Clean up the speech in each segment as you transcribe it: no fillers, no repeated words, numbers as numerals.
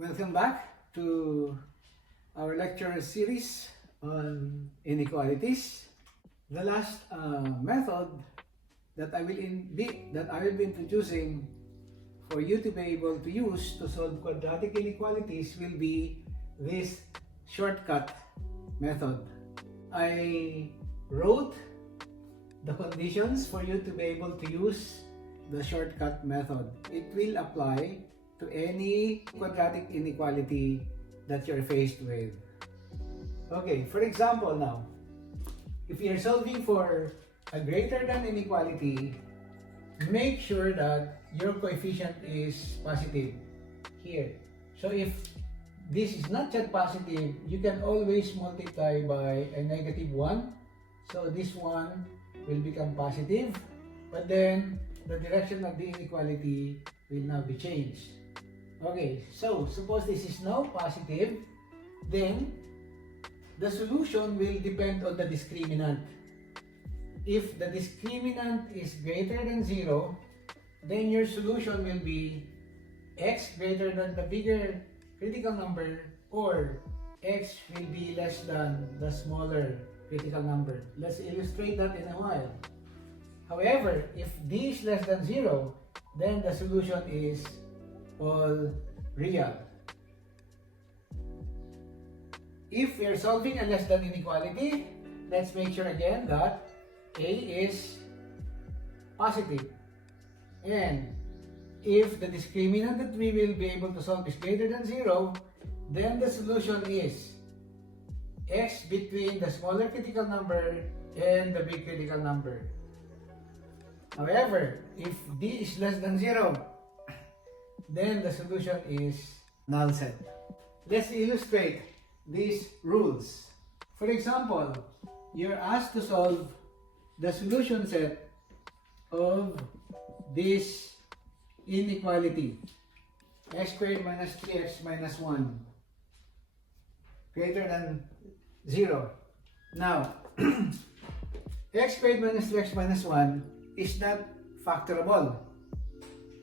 Welcome back to our lecture series on inequalities. The last method that I will be introducing for you to be able to use to solve quadratic inequalities will be this shortcut method. I wrote the conditions for you to be able to use the shortcut method. It will apply to any quadratic inequality that you're faced with. Okay, for example now, if you're solving for a greater than inequality, make sure that your coefficient is positive here. So if this is not yet positive, you can always multiply by a -1. So this one will become positive, but then the direction of the inequality will now be changed. Okay, so suppose this is now positive, then the solution will depend on the discriminant. If the discriminant is greater than 0, then your solution will be x greater than the bigger critical number, or x will be less than the smaller critical number. Let's illustrate that in a while. However, if d is less than 0, then the solution is all real. If we are solving a less than inequality, let's make sure again that a is positive. And if the discriminant that we will be able to solve is greater than 0, then the solution is x between the smaller critical number and the big critical number. However, if d is less than 0, then the solution is null set. Let's illustrate these rules. For example, you're asked to solve the solution set of this inequality, x squared minus 3x minus 1 greater than 0. Now, x squared minus 3x minus 1 is not factorable.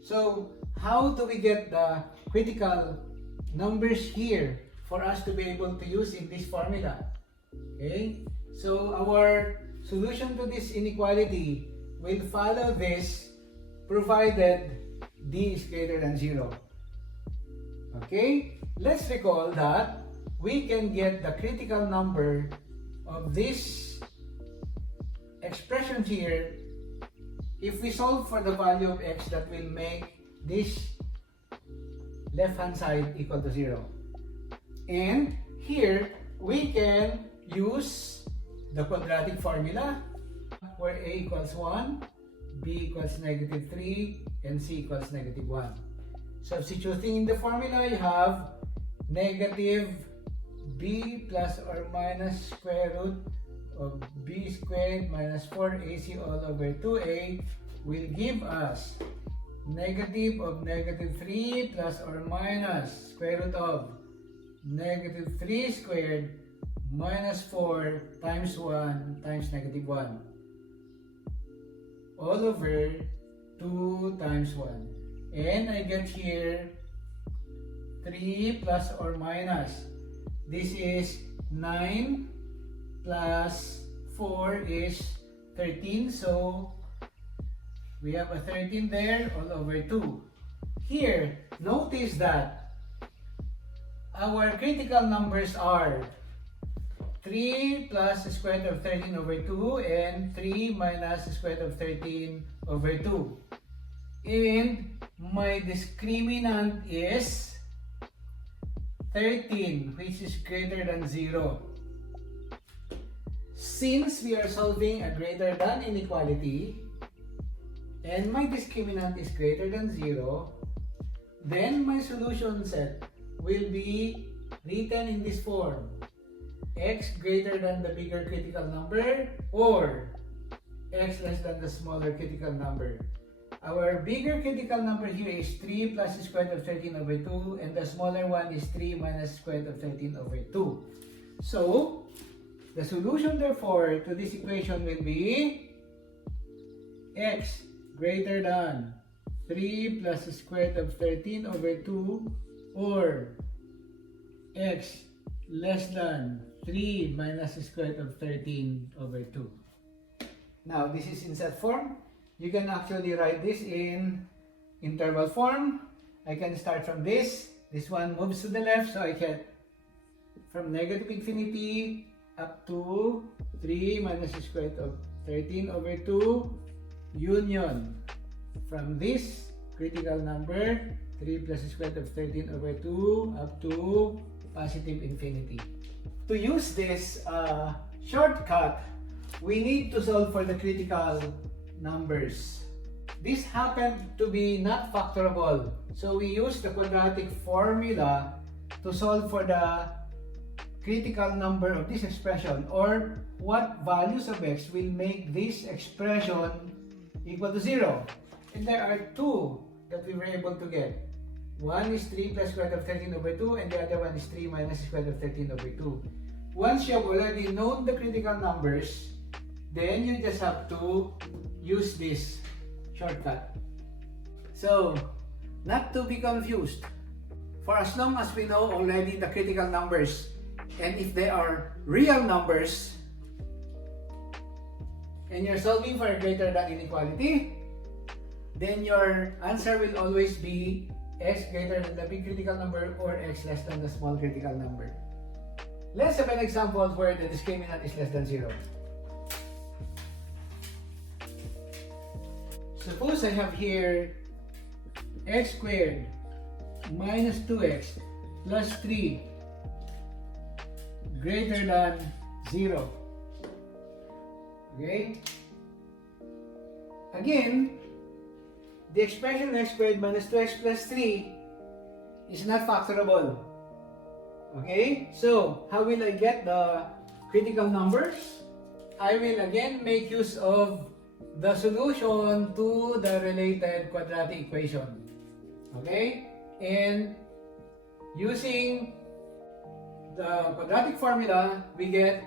So, how do we get the critical numbers here for us to be able to use in this formula? Okay, so our solution to this inequality will follow this provided d is greater than 0. Okay, let's recall that we can get the critical number of this expression here if we solve for the value of x that will make this left hand side equal to 0. And here we can use the quadratic formula where a equals 1, b equals -3, and c equals -1. Substituting in the formula, you have negative b plus or minus square root of b squared minus 4ac all over 2a will give us negative of -3 plus or minus square root of -3 squared minus 4 times 1 times -1 all over 2 times 1. And I get here 3 plus or minus. This is 9 plus 4 is 13. So we have a 13 there all over 2. Here, notice that our critical numbers are 3 plus the square root of 13 over 2 and 3 minus the square root of 13 over 2. And my discriminant is 13, which is greater than 0. Since we are solving a greater than inequality, and my discriminant is greater than 0, then my solution set will be written in this form: x greater than the bigger critical number, or x less than the smaller critical number. Our bigger critical number here is 3 plus the square root of 13 over 2, and the smaller one is 3 minus the square root of 13 over 2. So, the solution therefore to this equation will be x greater than 3 plus the square root of 13 over 2 or x less than 3 minus the square root of 13 over 2. Now, this is in set form. You can actually write this in interval form. I can start from this. This one moves to the left, so I get from negative infinity up to 3 minus the square root of 13 over 2 union from this critical number 3 plus the square root of 13 over 2 up to positive infinity. To use this shortcut, we need to solve for the critical numbers. This happened to be not factorable, so we use the quadratic formula to solve for the critical number of this expression, or what values of x will make this expression equal to 0. And there are two that we were able to get. One is 3 plus square root of 13 over 2, and the other one is 3 minus square root of 13 over 2. Once you have already known the critical numbers, then you just have to use this shortcut. So, not to be confused, for as long as we know already the critical numbers, and if they are real numbers, and you're solving for a greater than inequality, then your answer will always be x greater than the big critical number or x less than the small critical number. Let's have an example where the discriminant is less than 0. Suppose I have here x squared minus 2x plus 3 greater than 0. Okay? Again, the expression x squared minus 2x plus 3 is not factorable. Okay? So, how will I get the critical numbers? I will again make use of the solution to the related quadratic equation. Okay? And using the quadratic formula, we get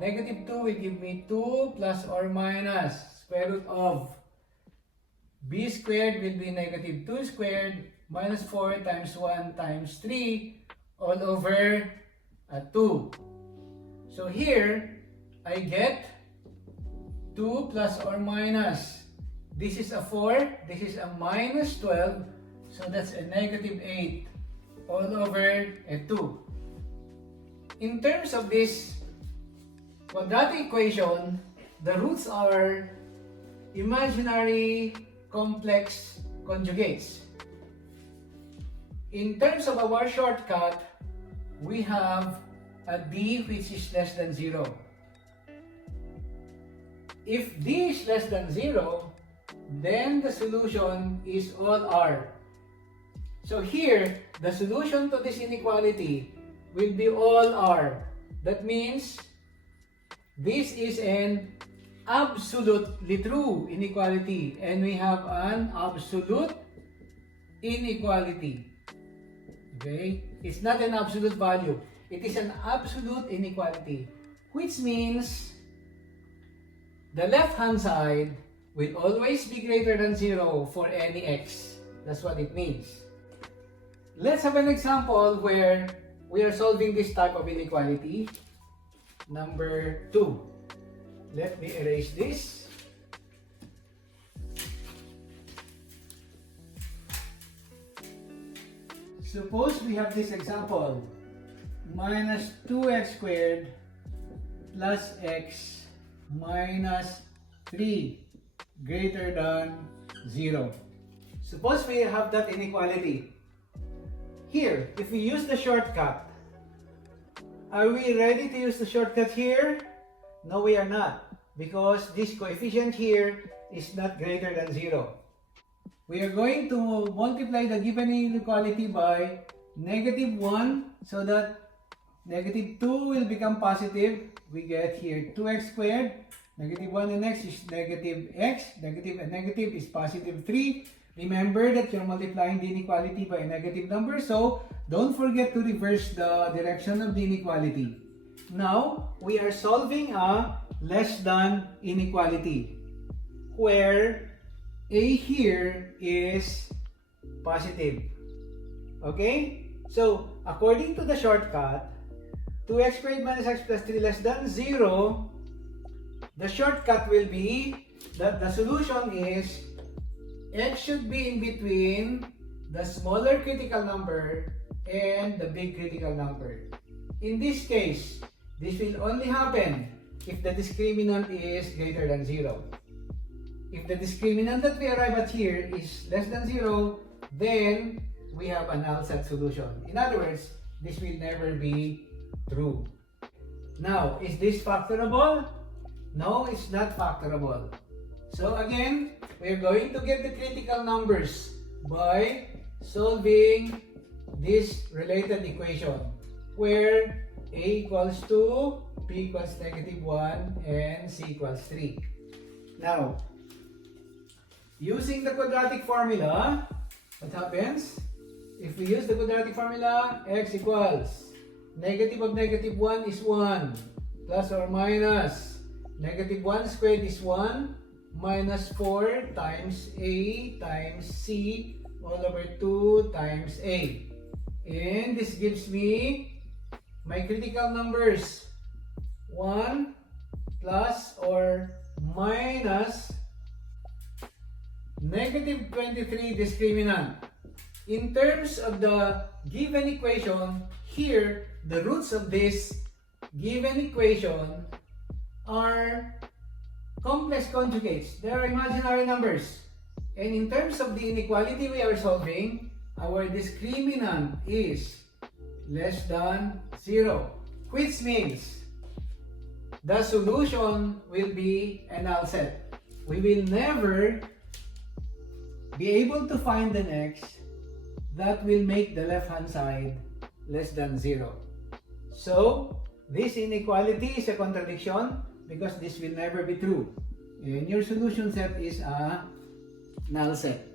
negative 2 will give me 2 plus or minus square root of b squared will be negative 2 squared minus 4 times 1 times 3 all over 2. So here, I get 2 plus or minus. This is a 4, this is a minus 12, so that's a negative 8 all over 2. In terms of this quadratic equation, the roots are imaginary complex conjugates. In terms of our shortcut, we have a d which is less than 0. If d is less than 0, then the solution is all r. So here, the solution to this inequality will be all r. That means this is an absolutely true inequality, and we have an absolute inequality. Okay? It's not an absolute value. It is an absolute inequality, which means the left-hand side will always be greater than 0 for any x. That's what it means. Let's have an example where we are solving this type of inequality. Number 2. Let me erase this. Suppose we have this example. Minus 2x squared plus x minus 3 greater than 0. Suppose we have that inequality. Here, if we use the shortcut, are we ready to use the shortcut here? No, we are not, because this coefficient here is not greater than 0. We are going to multiply the given inequality by negative 1 so that negative 2 will become positive. We get here 2x squared, negative 1 and x is negative x, negative and negative is positive 3. Remember that you're multiplying the inequality by a negative number, so don't forget to reverse the direction of the inequality. Now, we are solving a less than inequality, where a here is positive. Okay? So, according to the shortcut, 2x squared minus x plus 3 less than 0, the shortcut will be that the solution is x should be in between the smaller critical number and the big critical number. In this case, this will only happen if the discriminant is greater than 0. If the discriminant that we arrive at here is less than 0, then we have a null set solution. In other words, this will never be true. Now, is this factorable? No, it's not factorable. So again, we're going to get the critical numbers by solving this related equation where a equals 2, b equals -1, and c equals 3. Now, using the quadratic formula, what happens? If we use the quadratic formula, x equals negative of -1 is 1, plus or minus -1 squared is 1, minus 4 times a times c all over 2 times a. And this gives me my critical numbers, 1 plus or minus -23 discriminant. In terms of the given equation, here, the roots of this given equation are complex conjugates. They are imaginary numbers. And in terms of the inequality we are solving, our discriminant is less than 0, which means the solution will be a null set. We will never be able to find an x that will make the left-hand side less than 0. So, this inequality is a contradiction because this will never be true. And your solution set is a null set.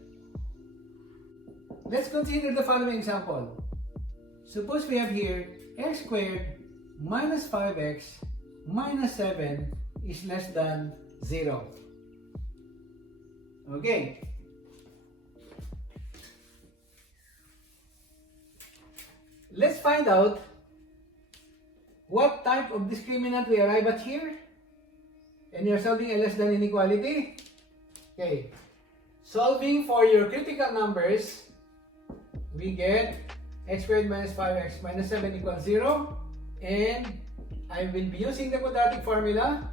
Let's consider the following example. Suppose we have here x squared minus 5x minus 7 is less than 0. Okay. Let's find out what type of discriminant we arrive at here. And you're solving a less than inequality. Okay. Solving for your critical numbers, we get x squared minus 5x minus 7 equals 0. And I will be using the quadratic formula,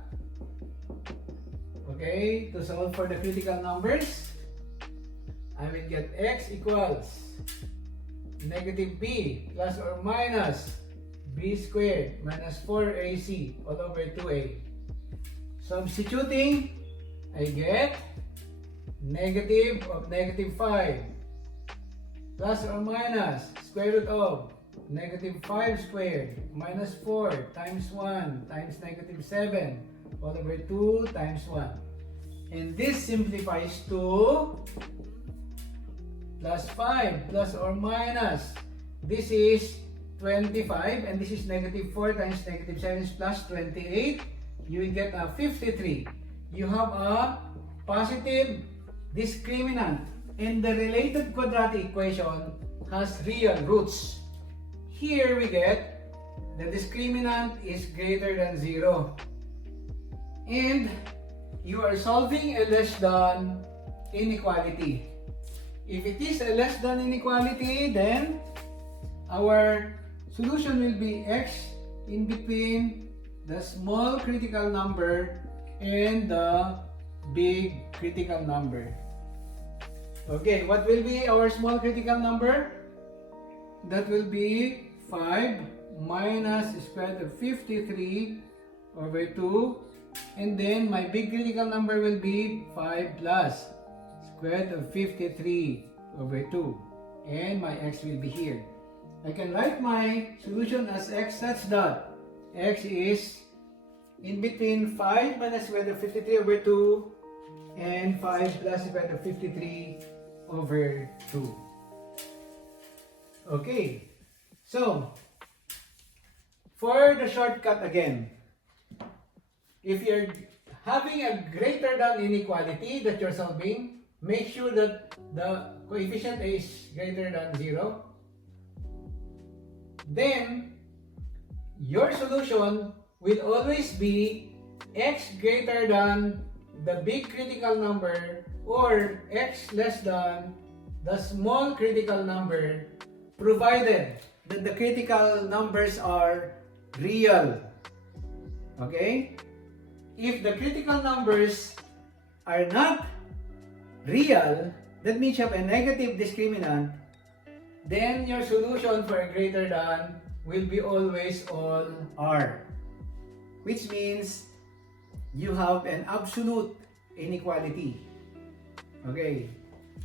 okay, to solve for the critical numbers. I will get x equals negative b plus or minus b squared minus 4ac all over 2a. Substituting, I get negative of -5 plus or minus square root of -5 squared minus 4 times 1 times -7 all over 2 times 1. And this simplifies to plus 5 plus or minus, this is 25 and this is -4 times -7 is plus 28. You will get a 53. You have a positive discriminant and the related quadratic equation has real roots. Here we get the discriminant is greater than 0 and you are solving a less than inequality. If it is a less than inequality, then our solution will be x in between the small critical number and the big critical number. Okay, what will be our small critical number? That will be 5 minus square root of 53 over 2. And then my big critical number will be 5 plus square root of 53 over 2. And my x will be here. I can write my solution as x such that x is in between 5 minus square root of 53 over 2 and 5 plus square root of 53 over 2. Okay, so for the shortcut again, if you're having a greater than inequality that you're solving, make sure that the coefficient is greater than 0. then your solution will always be x greater than the big critical number or x less than the small critical number, provided that the critical numbers are real. Okay? If the critical numbers are not real, that means you have a negative discriminant, then your solution for a greater than will be always all R, which means you have an absolute inequality. Okay.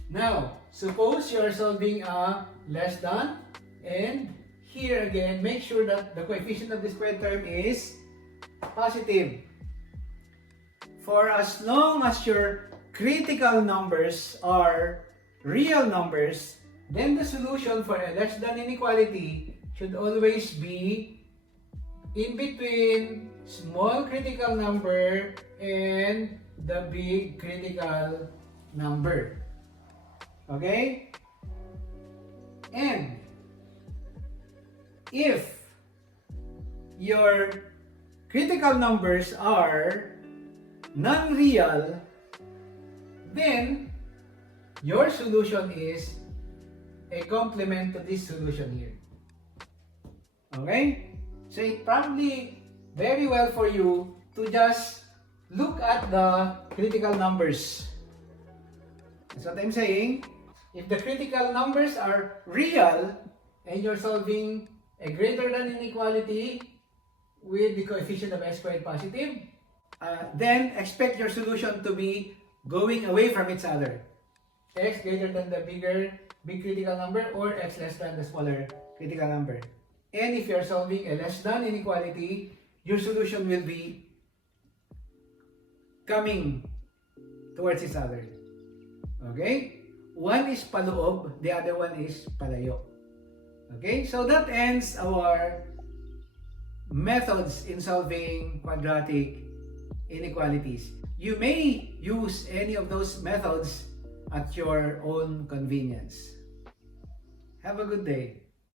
Now, suppose you are solving a less than, and here again, make sure that the coefficient of the squared term is positive. For as long as your critical numbers are real numbers, then the solution for a less than inequality should always be in between small critical number and the big critical number. Okay? And if your critical numbers are non-real, then your solution is a complement to this solution here. Okay? So it's probably very well for you to just look at the critical numbers. That's what I'm saying. If the critical numbers are real and you're solving a greater than inequality with the coefficient of x squared positive, then expect your solution to be going away from each other. X greater than the big critical number or x less than the smaller critical number. And if you're solving a less than inequality, your solution will be coming towards each other. Okay? One is paloob, the other one is palayo. Okay? So that ends our methods in solving quadratic inequalities. You may use any of those methods at your own convenience. Have a good day.